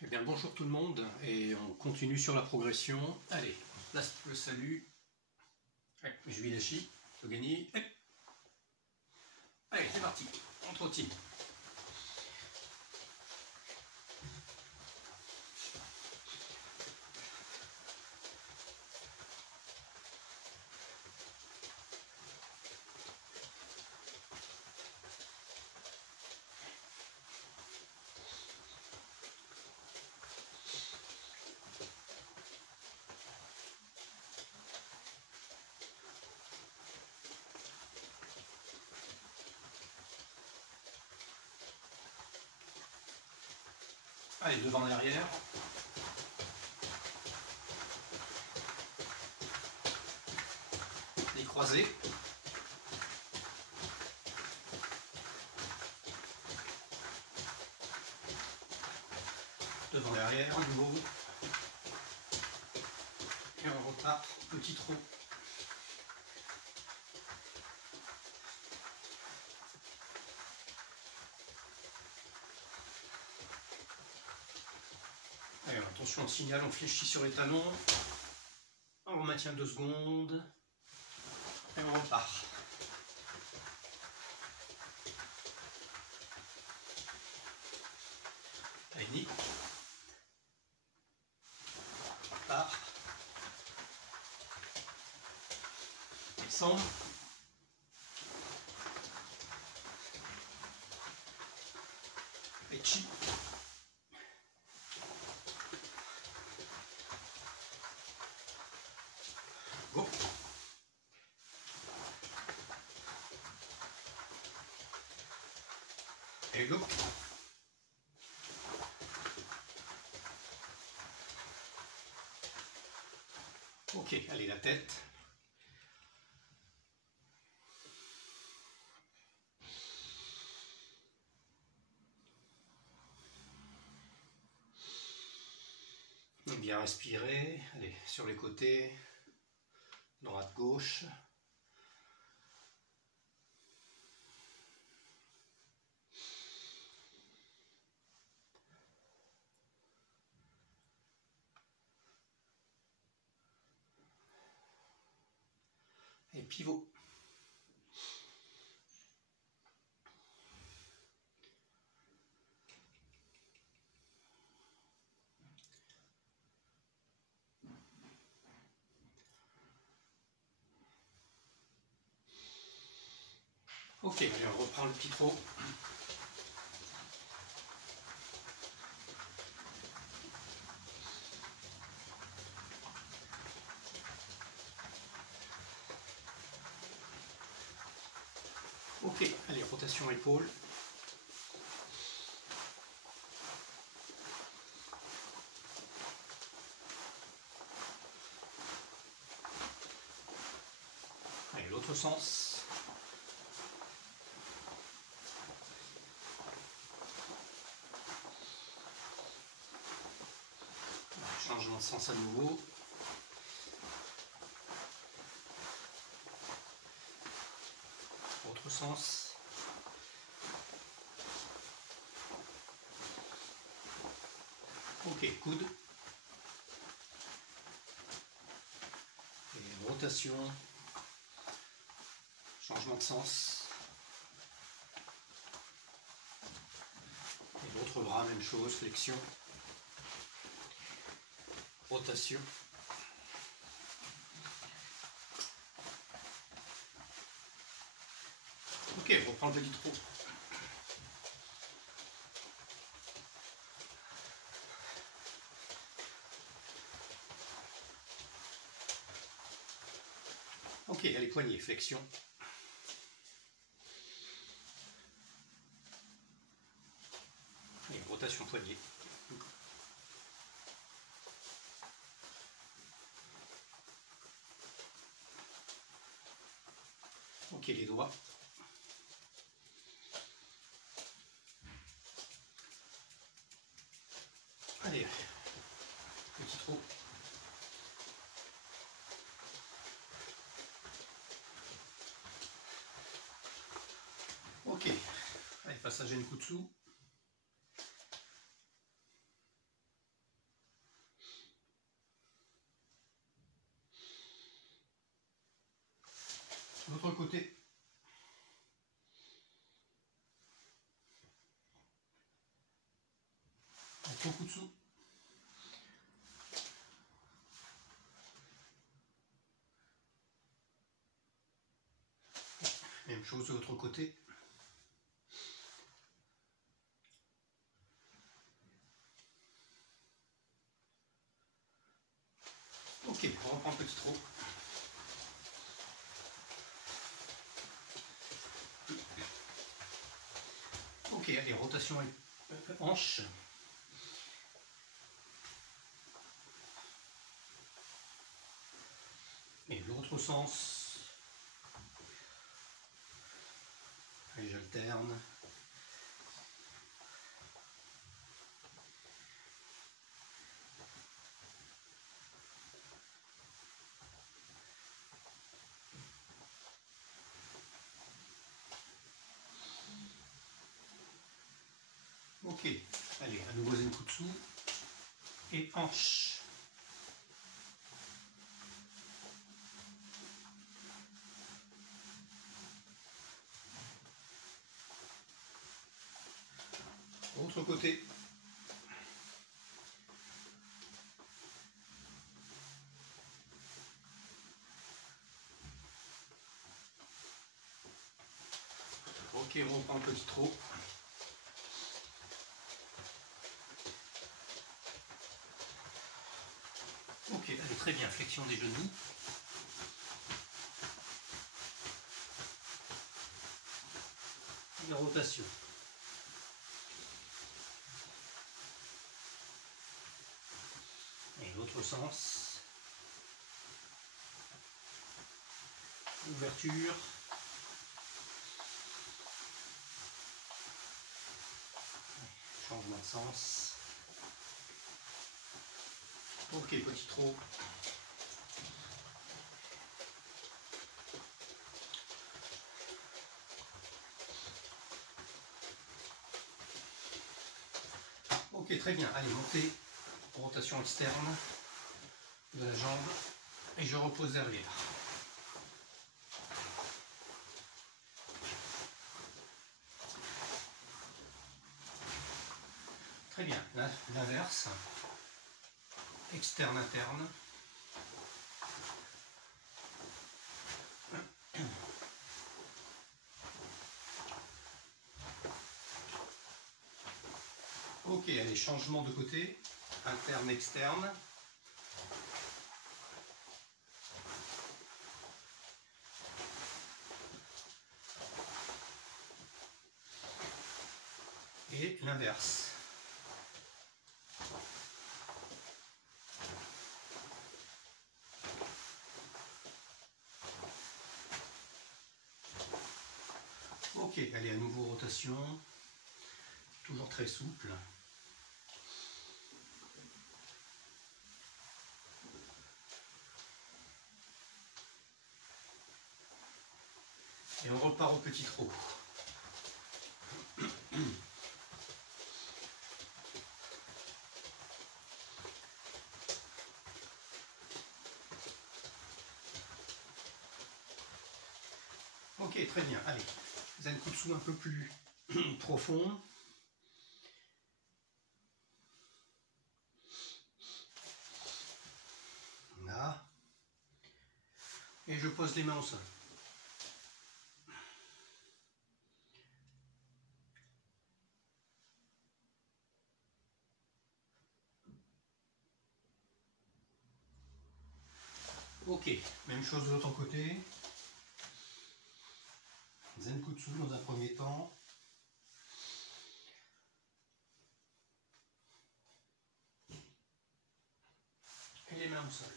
Eh bien bonjour tout le monde et on continue sur la progression. Allez, on place le salut. Je vais lâcher, faut gagner. Allez, c'est parti, on trottine. Allez, devant derrière. Les croisés. Devant derrière, à nouveau. Et on repart, petit trot. Allez, attention au signal, on fléchit sur les talons. On maintient 2 secondes. Et on repart. Allez, nique. On repart. Descend. Et chi. Go. Et go. Ok, allez, la tête. Bien respirer. Allez, sur les côtés. Droite, gauche. Et pivot. Ok, allez, on reprend le petit trot. Ok, allez, rotation épaule. Allez, l'autre sens. Changement de sens à nouveau. Autre sens. Ok, coude. Et rotation. Changement de sens. Et l'autre bras, même chose, flexion. Rotation. Ok, on reprend le petit trot. Ok, allez, poignets, flexion. Et rotation poignet. Ok, les doigts. Allez, petit trot. Ok, allez, passage à une coup dessous. ton coup dessous. Même chose de l'autre côté. Ok, on reprend le petit trot. Ok, allez, rotation hanche. Et l'autre sens. Allez, j'alterne. Ok, allez, à nouveau zen coup dessous et hanche. Autre côté. Ok, on reprend le petit trot. Ok, allez, très bien, flexion des genoux. La rotation. Et l'autre sens. Ouverture. Changement de sens. Ok, petit trot. Ok, très bien. Allez, montez. Rotation externe de la jambe. Et je repose derrière. Très bien. L'inverse. Externe, interne. Ok, allez, changement de côté. Interne, externe. Et l'inverse. Ok, allez, à nouveau rotation. Toujours très souple. Et on repart au petit trot. Ok, très bien. Allez, zen coup dessous un peu plus profond. Là. Et je pose les mains au sol. Ok, même chose de l'autre côté. Zen coup dessous dans un premier temps. Et les mains au sol.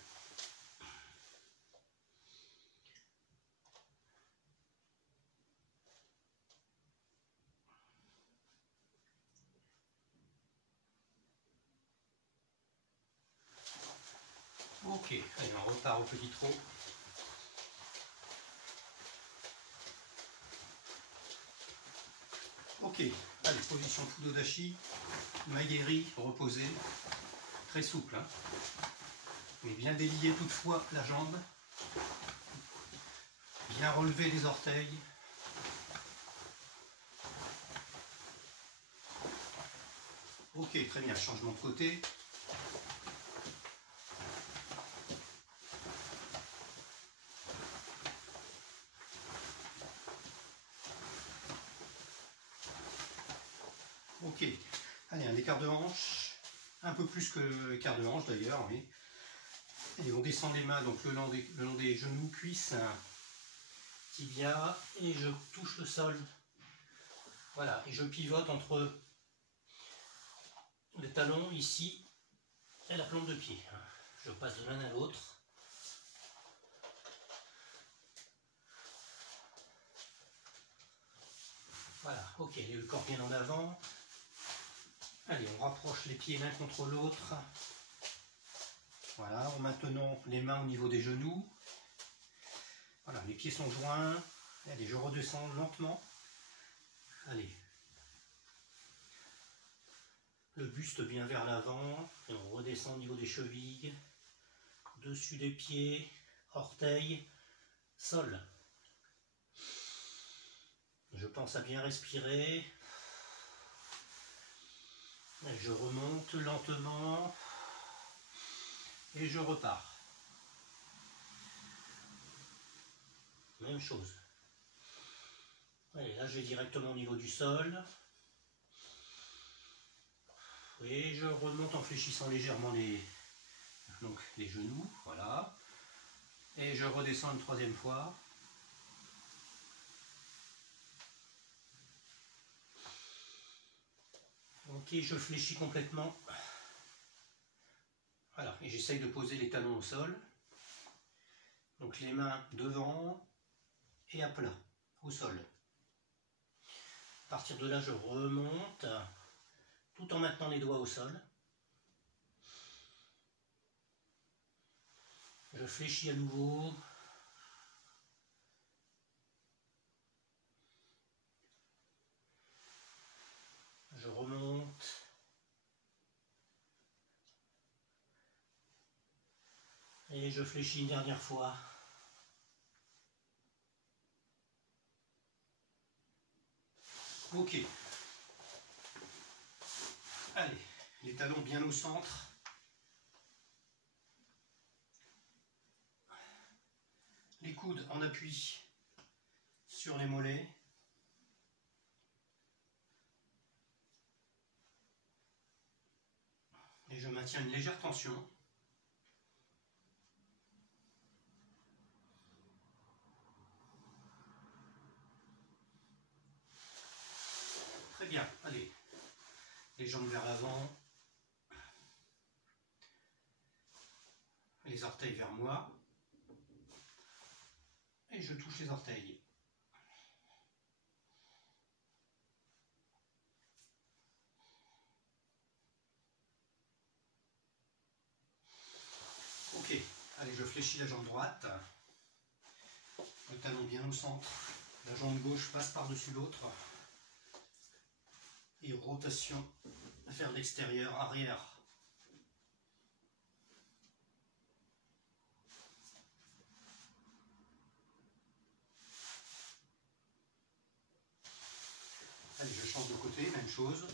Ok, allez, on repart au petit trot. Ok, allez, position Fudodashi, Maigeri, reposé, très souple. Hein. Mais bien délier toutefois la jambe, bien relever les orteils. Ok, très bien, changement de côté. Ok, allez, un écart de hanche, un peu plus que écart de hanche d'ailleurs, oui. Et on descend les mains donc le long des genoux, cuisses, tibia, et je touche le sol. Voilà, et je pivote entre les talons ici et la plante de pied. Je passe de l'un à l'autre. Voilà, ok, le corps bien en avant. Allez, on rapproche les pieds l'un contre l'autre. Voilà, en maintenant les mains au niveau des genoux. Voilà, les pieds sont joints. Allez, je redescends lentement. Allez. Le buste bien vers l'avant. Et on redescend au niveau des chevilles. Dessus des pieds. Orteils. Sol. Je pense à bien respirer. Et je remonte lentement. Et je repars. Même chose. Allez, là je vais directement au niveau du sol. Et je remonte en fléchissant légèrement les genoux. Voilà. Et je redescends une troisième fois. Ok, je fléchis complètement. Voilà, et j'essaye de poser les talons au sol. Donc les mains devant et à plat, au sol. À partir de là, je remonte, tout en maintenant les doigts au sol. Je fléchis à nouveau. Je remonte. Et je fléchis une dernière fois. Ok. Allez, les talons bien au centre. Les coudes en appui sur les mollets. Et je maintiens une légère tension. Très bien, allez. Les jambes vers l'avant. Les orteils vers moi. Et je touche les orteils. Ok, allez, je fléchis la jambe droite. Le talon bien au centre. La jambe gauche passe par-dessus l'autre. Et rotation vers l'extérieur, arrière. Allez, je change de côté, même chose.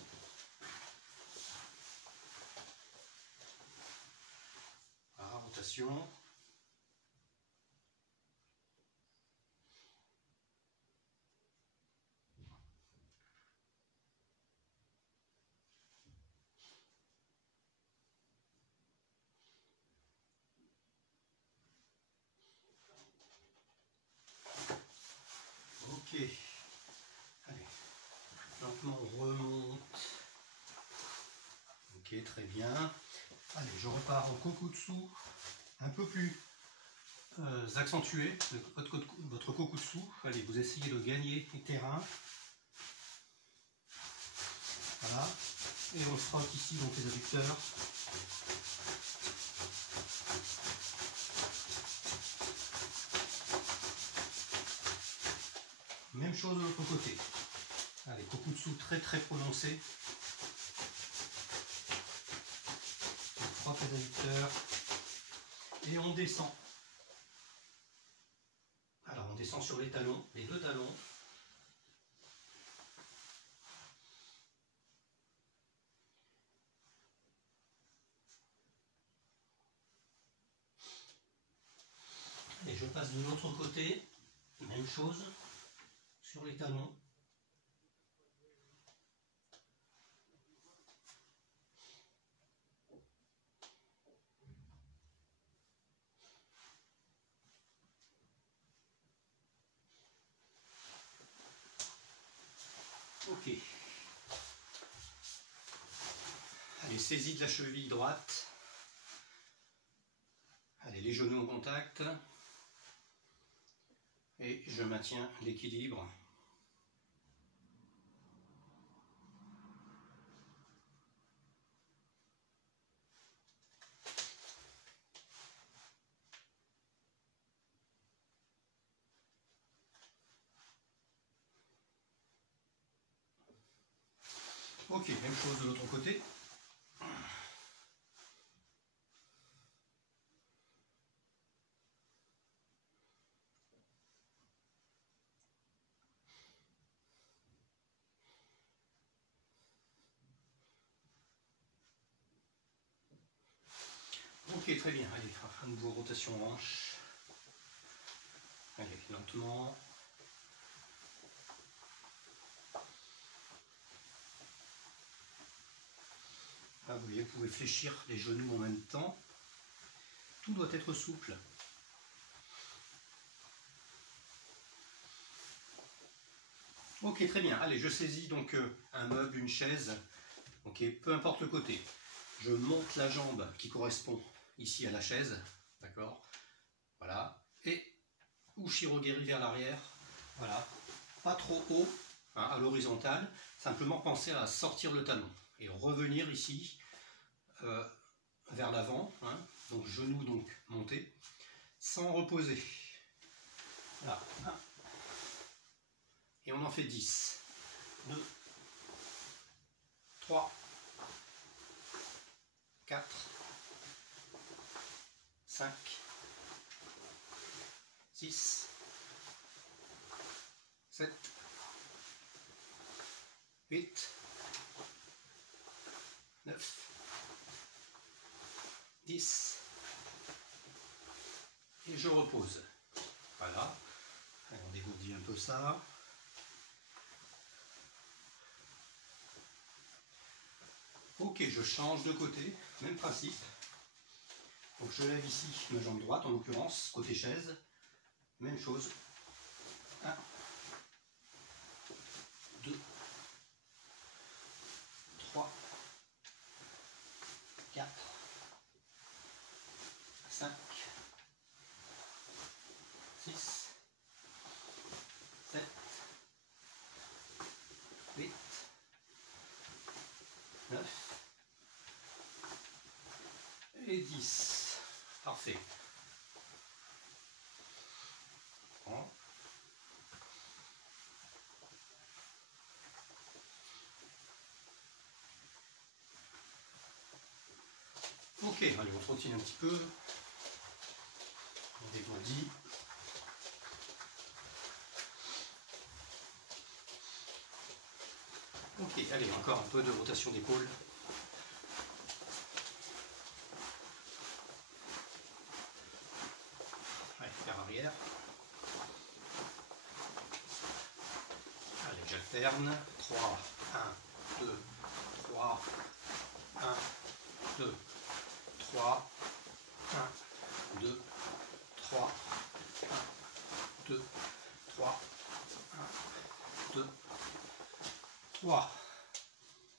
Voilà, rotation. Ok. Allez, lentement on remonte. Ok, très bien. Allez, je repars en kokutsu, un peu plus accentué, votre kokutsu. Allez, vous essayez de gagner le terrain. Voilà. Et on frotte ici donc les adducteurs. Même chose de l'autre côté. Allez, kokutsu très très prononcé. On frotte les adducteurs. Et on descend. Alors on descend sur les talons, les deux talons. passe de l'autre côté, même chose sur les talons. Ok. Allez, saisie de la cheville droite. Allez, les genoux en contact. Et je maintiens l'équilibre. Ok, même chose de l'autre côté. Ok, très bien. Allez, à nouveau rotation hanche. Allez, lentement. Là, vous voyez, vous pouvez fléchir les genoux en même temps. Tout doit être souple. Ok, très bien. Allez, je saisis donc un meuble, une chaise. Ok, peu importe le côté. Je monte la jambe qui correspond ici à la chaise. D'accord. Voilà. Et Ushirogeri vers l'arrière. Voilà. Pas trop haut, hein, à l'horizontale. Simplement penser à sortir le talon. Et revenir ici vers l'avant. Hein, donc genou donc monté. Sans reposer. Voilà. Et on en fait 10. 2, 3, 4, 5, 6, 7, 8, 9, 10. Et je repose. Voilà. On dégourdit un peu ça. Ok, je change de côté, même principe. Donc je lève ici ma jambe droite, en l'occurrence, côté chaise. Même chose. 1, 2, 3, 4, 5, 6, 7, 8, 9 et 10. Parfait. Bon. Ok, allez, on continue un petit peu. On dégourdit. Ok, allez, encore un peu de rotation d'épaule. Allez, vers arrière. Allez, j'alterne. 3, 1, 2, 3, 1, 2, 3, 1, 2, 3, 1, 2, 3, 1, 2, 3.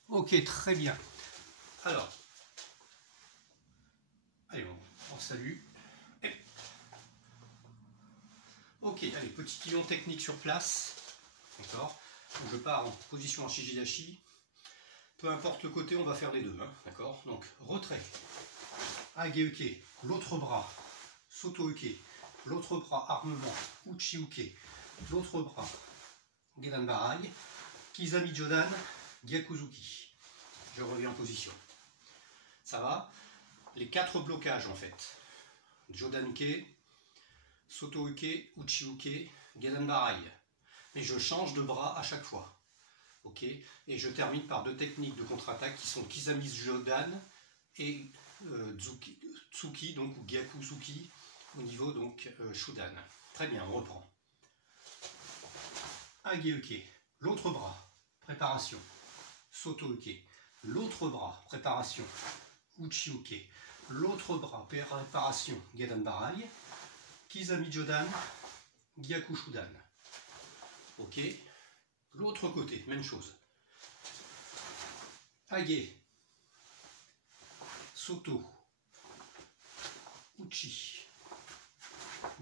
Ok, très bien. Alors, allez, on salue. Ok, allez, petit guillon technique sur place. D'accord. Je pars en position Ashijidashi. Peu importe le côté, on va faire les deux. Hein, d'accord. Donc, retrait. Ageuke, l'autre bras. Soto-uke, l'autre bras, armement. Uchi-uke, l'autre bras. Gedanbarai. Kizami Jodan, Gyakuzuki. Je reviens en position. Ça va? Les 4 blocages en fait. Jodanuke, Soto-uke, Uchi-uke, Gedanbarai. Mais je change de bras à chaque fois. Ok? Et je termine par 2 techniques de contre-attaque qui sont Kizami Jodan et Tsuki, donc ou Gyakuzuki, au niveau donc Shudan. Très bien, on reprend. Age-uke. L'autre bras, préparation. Soto-uke. L'autre bras, préparation. Uchi-uke. L'autre bras, préparation. Gedan Barai. Kizami Jodan. Gyaku Shudan. Ok. L'autre côté, même chose. Age. Soto. Uchi.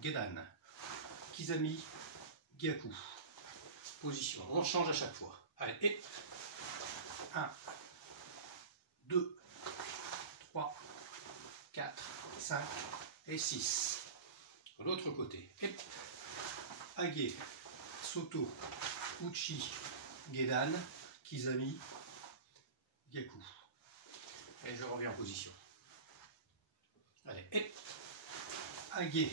Gedan. Kizami. Gyaku. Position. On change à chaque fois. Allez, et 1, 2, 3, 4, 5 et 6. De l'autre côté. Et Age, Soto, Uchi, Gedan, Kizami, Gyaku. Et je reviens en position. Allez, et Age,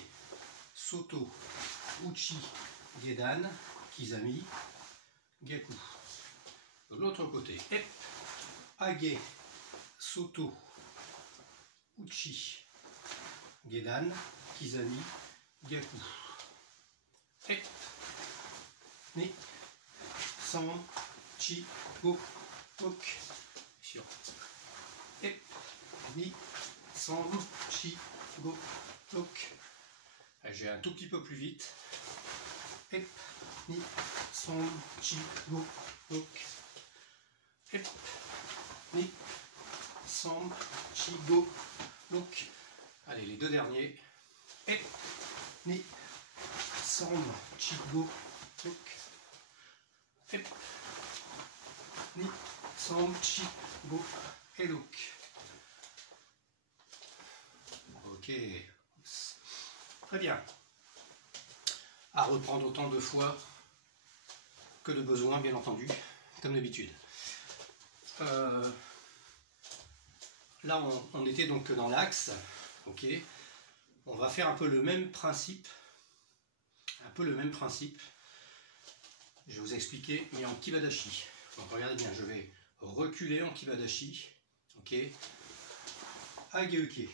Soto, Uchi, Gedan, Kizami, Gyaku. De l'autre côté, et Age, Soto, Uchi, Gedan, Kizami, Gyaku. Et Ni, San, Chi, Go, Ok. Sur. Et Ni, San, Chi, Go, Ok. J'ai un tout petit peu plus vite. Et Ni, San, Chi, Go, Ok. Et Ni, San, Chi, Go, Ok. Allez, les deux derniers. Et Ni, San, Chi, Go, Ok. Et Ni, San, Chi, Go, et Ok. Ok. Très bien. À reprendre autant de fois que de besoin, bien entendu, comme d'habitude. Là, on était donc dans l'axe. Ok. On va faire un peu le même principe. Je vais vous expliquer, mais en Kibadashi. Donc regardez bien, je vais reculer en Kibadashi. Ok. Age-uke.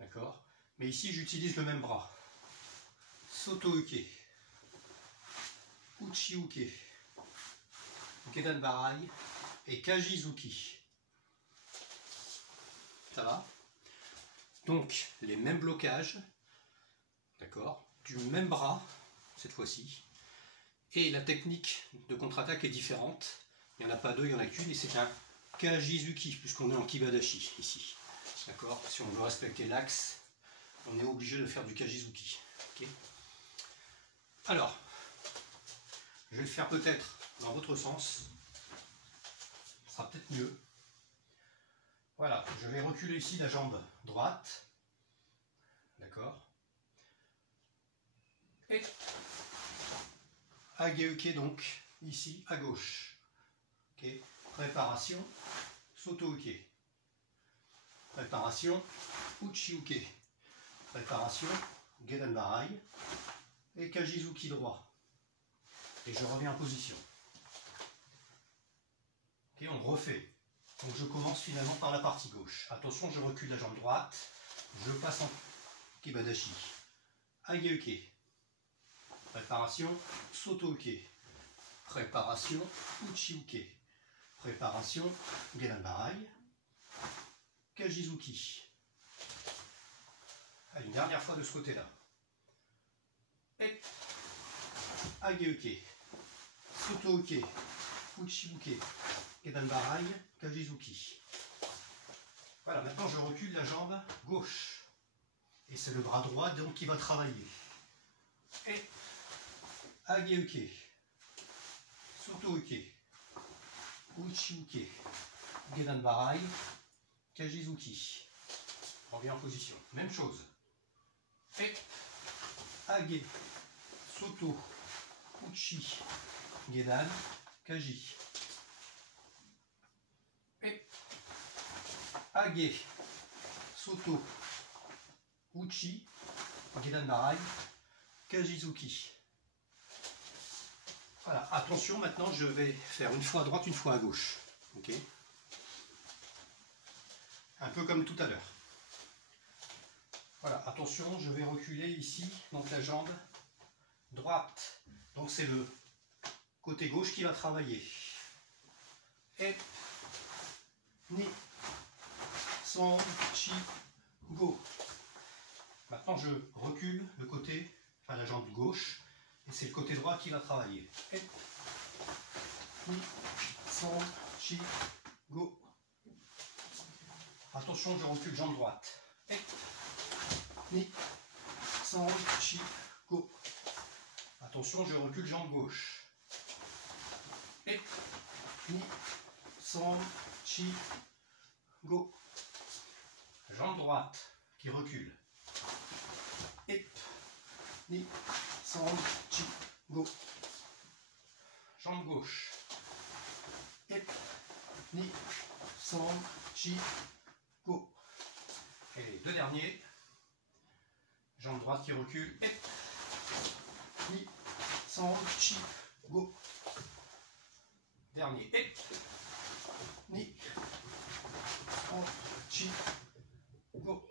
D'accord. Mais ici, j'utilise le même bras. Soto-uke. Uchi-uke. Gedan Barai. Et Kajizuki. Ça va? Donc, les mêmes blocages. D'accord. Du même bras, cette fois-ci. Et la technique de contre-attaque est différente. Il n'y en a pas deux, il n'y en a qu'une. Et c'est un Kajizuki, puisqu'on est en Kibadashi, ici. D'accord. Si on veut respecter l'axe, on est obligé de faire du Kajizuki. Okay. Alors, je vais le faire peut-être dans votre sens. Ce sera peut-être mieux. Voilà, je vais reculer ici la jambe droite. D'accord. Et Age-uke donc, ici à gauche. Okay. Préparation, Soto-uke. Préparation, Uchi-uke. Préparation, Gedan Barai. Et Kajizuki droit. Et je reviens en position. Okay, on refait. Donc je commence finalement par la partie gauche. Attention, je recule la jambe droite. Je passe en Kibadashi. Age-uke. Préparation, Soto-uke. Préparation, Uchi-uke. Préparation, Gedan Barai. Kajizuki. Allez, une dernière fois de ce côté-là. Et Age-uke. Soto-uke. Uchi-uke. Gedan Barai. Kajizuki. Voilà, maintenant je recule la jambe gauche. Et c'est le bras droit donc qui va travailler. Et Age-uke. Soto-uke. Uchi-uke. Gedan Barai. Kajizuki. On revient en position. Même chose. Et Age. Soto. Uchi. Gedan. Kaji. Et Age. Soto. Uchi. Gedan Barai. Kajizuki. Voilà, attention, maintenant je vais faire une fois à droite, une fois à gauche. Ok. Un peu comme tout à l'heure. Voilà, attention, je vais reculer ici, donc la jambe droite. Donc c'est le côté gauche qui va travailler. Et ni, son, chi, go. Maintenant je recule le côté, enfin la jambe gauche, et c'est le côté droit qui va travailler. Et ni, son, chi, go. Attention, je recule jambe droite. Et ni, son, chi, go. Attention, je recule jambe gauche. Et ni, son, chi, go. Jambe droite qui recule. Et ni, son, chi, go. Jambe gauche. Et ni, son, chi, go. Et les deux derniers. Jambe droite qui recule. Et ni, son, chi, go. Dernier. Et ni, son, chi, go.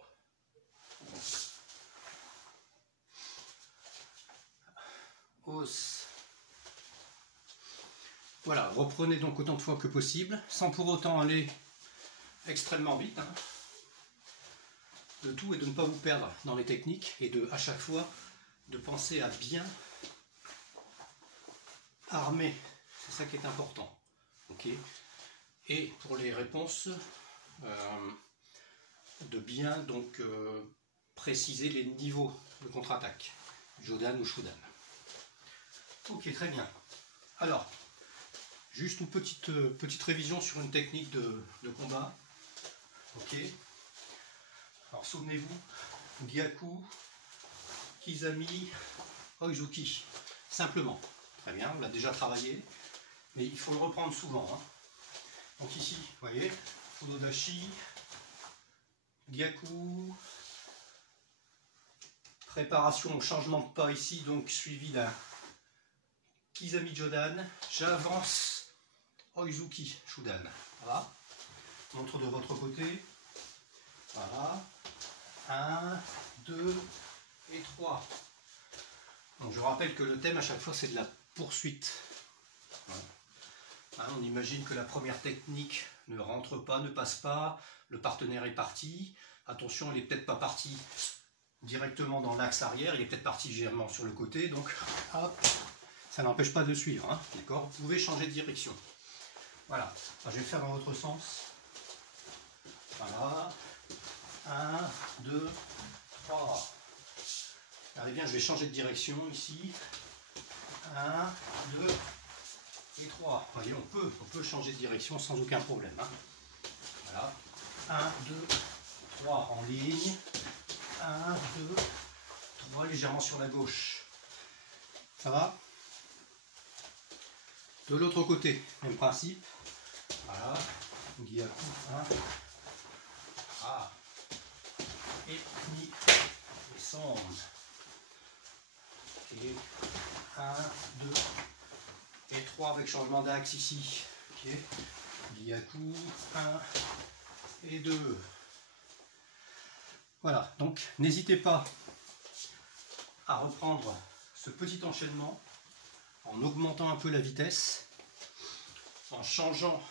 Hausse. Voilà, reprenez donc autant de fois que possible, sans pour autant aller extrêmement vite. Hein. Le tout est de ne pas vous perdre dans les techniques et de, à chaque fois, de penser à bien armer. C'est ça qui est important. Okay. Et pour les réponses, de bien donc préciser les niveaux de contre-attaque, Jodan ou Shudan. Ok, très bien. Alors, juste une petite révision sur une technique de combat. Ok. Alors souvenez-vous, Gyaku, Kizami, Oizuki. Simplement. Très bien, on l'a déjà travaillé, mais il faut le reprendre souvent. Hein. Donc ici, vous voyez, Fudodashi, Gyaku, préparation au changement de pas ici, donc suivi d'un Kizami Jodan, j'avance Oizuki Shudan. Voilà. Montre de votre côté. Voilà. 1, 2 et 3. Donc je rappelle que le thème à chaque fois c'est de la poursuite. Voilà. Hein, on imagine que la première technique ne rentre pas, ne passe pas, le partenaire est parti. Attention, il n'est peut-être pas parti directement dans l'axe arrière, il est peut-être parti légèrement sur le côté, donc hop. Ça n'empêche pas de suivre, hein, d'accord? Vous pouvez changer de direction. Voilà, alors, je vais faire dans votre sens. Voilà. 1, 2, 3. Regardez bien, je vais changer de direction ici. 1, 2 et 3. Vous voyez, on peut changer de direction sans aucun problème. Hein. Voilà. 1, 2, 3 en ligne. 1, 2, 3 légèrement sur la gauche. Ça va? De l'autre côté, même principe. Voilà. Gyaku 1. Ah. Et ni. Descendre. Ok. 1, 2 et 3 avec changement d'axe ici. Ok. Gyaku 1 et 2. Voilà. Donc, n'hésitez pas à reprendre ce petit enchaînement en augmentant un peu la vitesse, en changeant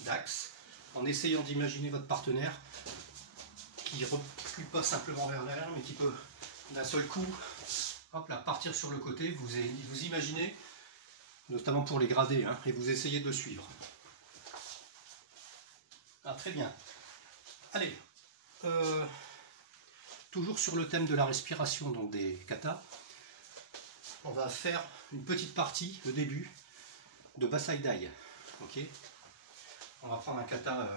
d'axe, en essayant d'imaginer votre partenaire qui ne recule pas simplement vers l'arrière, mais qui peut d'un seul coup hop là, partir sur le côté. Vous imaginez, notamment pour les gradés, hein, et vous essayez de suivre. Ah, très bien. Allez, toujours sur le thème de la respiration, donc des katas, on va faire une petite partie, le début, de Basaidai. Ok. On va prendre un kata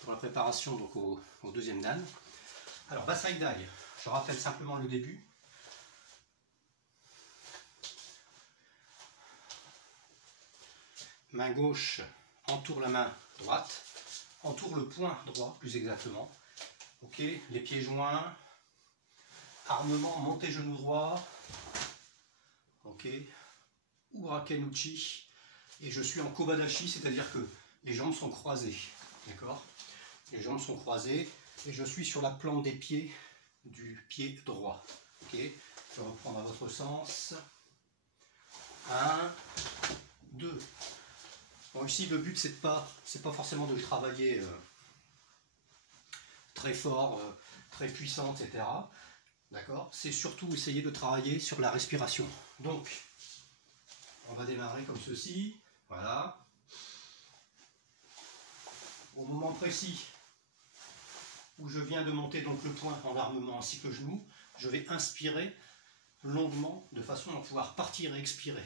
pour la préparation donc au deuxième dan. Alors Basaidai, je rappelle simplement le début. Main gauche entoure la main droite, entoure le poing droit plus exactement. Ok, les pieds joints, armement, montez genou droit. Ok, Urakenuchi, et je suis en Kobadashi, c'est-à-dire que les jambes sont croisées, d'accord? Les jambes sont croisées et je suis sur la plante des pieds du pied droit. Ok, je vais reprendre à votre sens. 1, 2. Bon, ici, le but, c'est pas forcément de travailler très fort, très puissant, etc. D'accord? C'est surtout essayer de travailler sur la respiration. Donc, on va démarrer comme ceci. Voilà. Au moment précis où je viens de monter donc le point en armement ainsi que le genou, je vais inspirer longuement de façon à pouvoir partir et expirer.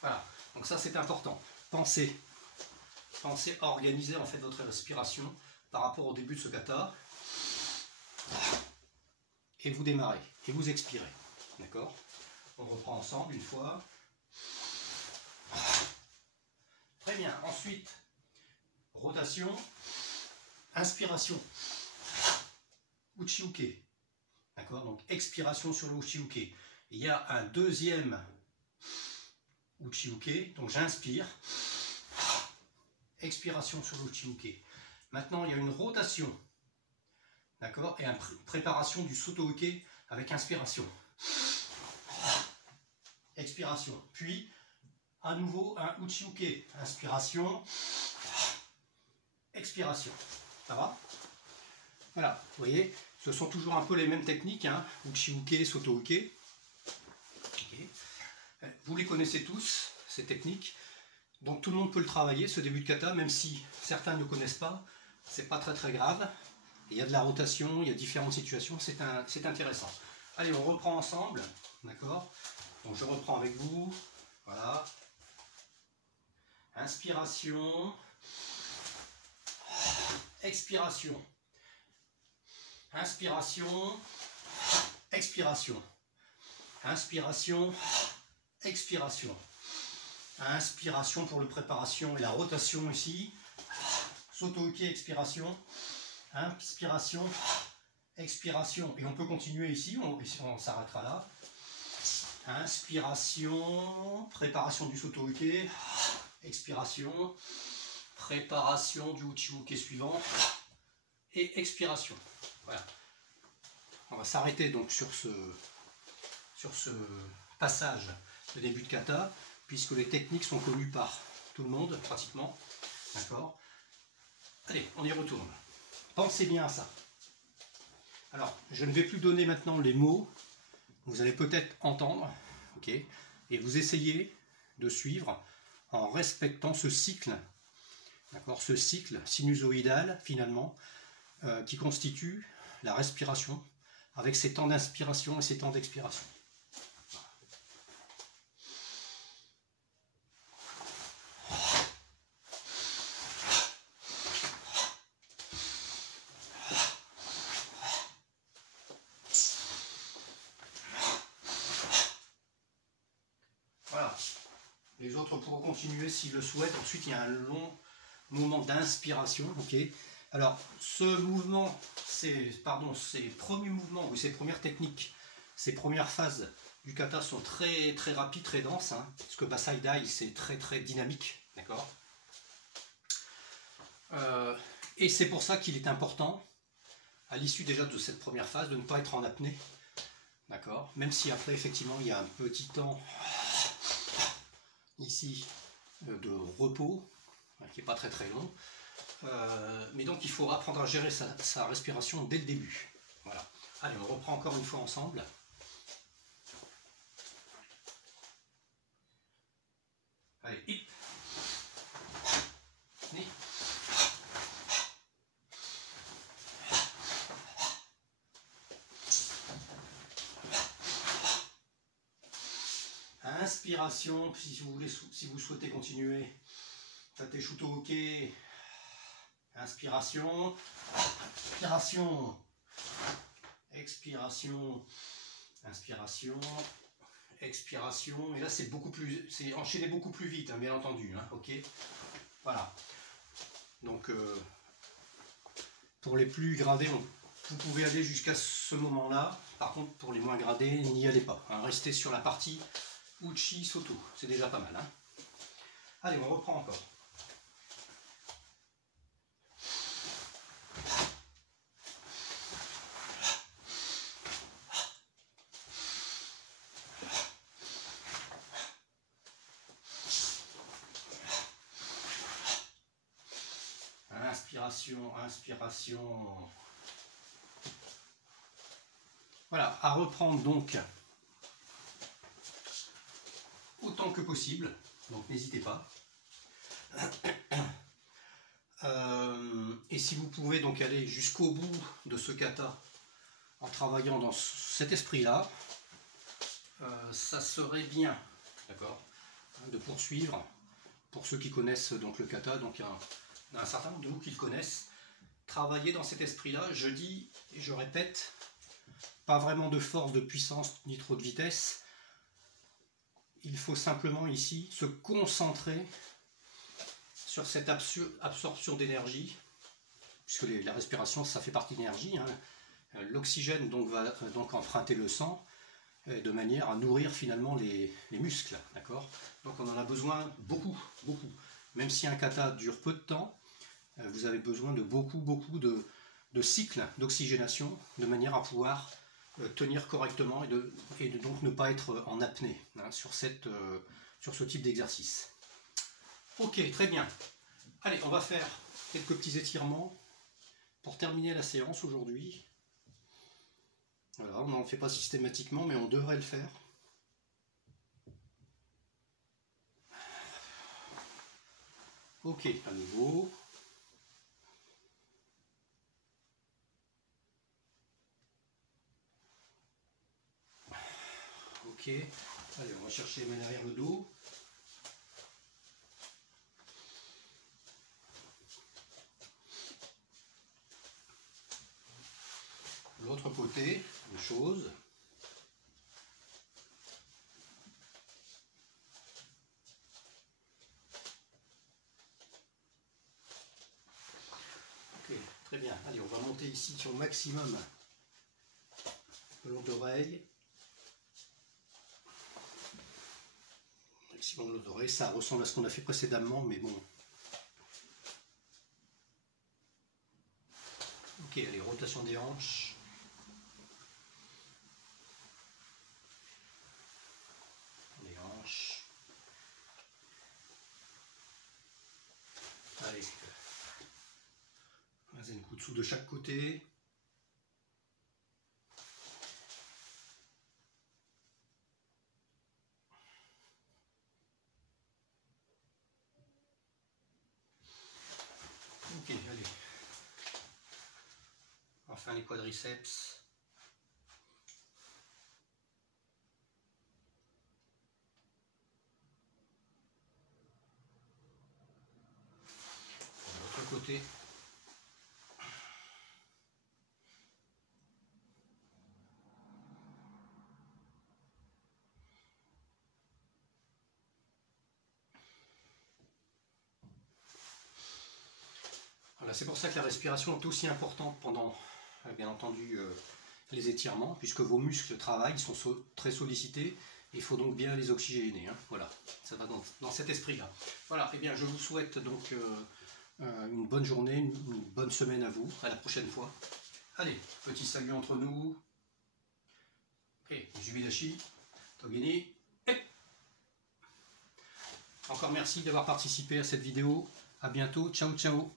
Voilà, donc ça c'est important. Pensez à organiser en fait votre respiration par rapport au début de ce kata. Et vous démarrez, et vous expirez. D'accord? On reprend ensemble une fois. Très bien, ensuite, rotation, inspiration, uchi-uke. D'accord? Donc expiration sur le uchi-uke. Il y a un deuxième uchi-uke, donc j'inspire. Expiration sur le uchi-uke. Maintenant, il y a une rotation. D'accord? Et une préparation du soto-uke avec inspiration. Expiration. Puis, à nouveau, un uchi-uke. Inspiration. Expiration. Ça va? Voilà, vous voyez, ce sont toujours un peu les mêmes techniques, hein, uchi-uke, soto-uke. Okay. Vous les connaissez tous, ces techniques. Donc tout le monde peut le travailler, ce début de kata, même si certains ne le connaissent pas. C'est pas très grave. Il y a de la rotation, il y a différentes situations, c'est intéressant. Allez, on reprend ensemble, d'accord? Donc je reprends avec vous, voilà. Inspiration, expiration, inspiration, expiration, inspiration, expiration, inspiration pour la préparation et la rotation ici, soto-uke, expiration, inspiration, expiration, et on peut continuer ici, on s'arrêtera là. Inspiration, préparation du soto-uke, expiration, préparation du uchi-uke suivant, et expiration. Voilà. On va s'arrêter donc sur ce passage de début de kata, puisque les techniques sont connues par tout le monde, pratiquement. D'accord? Allez, on y retourne. Pensez bien à ça. Alors, je ne vais plus donner maintenant les mots. Vous allez peut-être entendre, ok, et vous essayez de suivre en respectant ce cycle, d'accord, ce cycle sinusoïdal finalement, qui constitue la respiration, avec ses temps d'inspiration et ses temps d'expiration. Voilà. Les autres pourront continuer s'ils le souhaitent. Ensuite, il y a un long mouvement d'inspiration. Ok. Alors, ce mouvement, ces premiers mouvements ou ces premières techniques, ces premières phases du kata sont très rapides, très denses, hein, parce que Basai Dai, c'est très dynamique, d'accord. Et c'est pour ça qu'il est important, à l'issue déjà de cette première phase, de ne pas être en apnée, d'accord. Même si après, effectivement, il y a un petit temps ici de repos, qui n'est pas très long. Mais donc il faut apprendre à gérer sa respiration dès le début. Voilà. Allez, on reprend encore une fois ensemble. Allez, hip. Ni. Inspiration, si vous souhaitez continuer. Tate Shuto-uke. Inspiration, expiration, expiration, inspiration, expiration. Et là, c'est enchaîné beaucoup plus vite, hein, bien entendu. Hein, ok. Voilà. Donc, pour les plus gradés, vous pouvez aller jusqu'à ce moment-là. Par contre, pour les moins gradés, n'y allez pas. Hein, restez sur la partie Uchi Soto. C'est déjà pas mal. Hein. Allez, on reprend encore. Inspiration, inspiration. Voilà, à reprendre donc autant que possible, donc n'hésitez pas. Et si vous pouvez donc aller jusqu'au bout de ce kata en travaillant dans cet esprit-là, ça serait bien, d'accord, de poursuivre. Pour ceux qui connaissent donc le kata, donc il y a un certain nombre de vous qui le connaissent, travailler dans cet esprit-là, je dis et je répète, pas vraiment de force, de puissance, ni trop de vitesse. Il faut simplement ici se concentrer sur cette absorption d'énergie, puisque la respiration, ça fait partie de l'énergie. Hein. L'oxygène donc va donc emprunter le sang de manière à nourrir finalement les muscles. D'accord ? Donc on en a besoin beaucoup, beaucoup. Même si un kata dure peu de temps, vous avez besoin de beaucoup de cycles d'oxygénation de manière à pouvoir tenir correctement et de donc ne pas être en apnée hein, sur ce type d'exercice. Ok, très bien. Allez, on va faire quelques petits étirements pour terminer la séance aujourd'hui. Voilà, on n'en fait pas systématiquement, mais on devrait le faire. Ok, à nouveau. Ok, allez, on va chercher les mains derrière le dos. L'autre côté, même chose. Ok, très bien. Allez, on va monter ici sur le maximum le long d'oreille. Maximum le long d'oreille, ça ressemble à ce qu'on a fait précédemment, mais bon. Ok, allez, rotation des hanches. Les hanches. Allez. Un Zenkutsu de chaque côté. Ok, allez. Enfin les quadriceps. De l'autre côté. Voilà, c'est pour ça que la respiration est aussi importante pendant, bien entendu, les étirements, puisque vos muscles travaillent, ils sont très sollicités, et il faut donc bien les oxygéner. Hein, voilà, ça va dans cet esprit-là. Voilà, et bien je vous souhaite donc une bonne journée, une bonne semaine à vous, à la prochaine fois. Allez, petit salut entre nous. Ok, Jubidashi, Togeni, et encore merci d'avoir participé à cette vidéo. À bientôt, ciao ciao.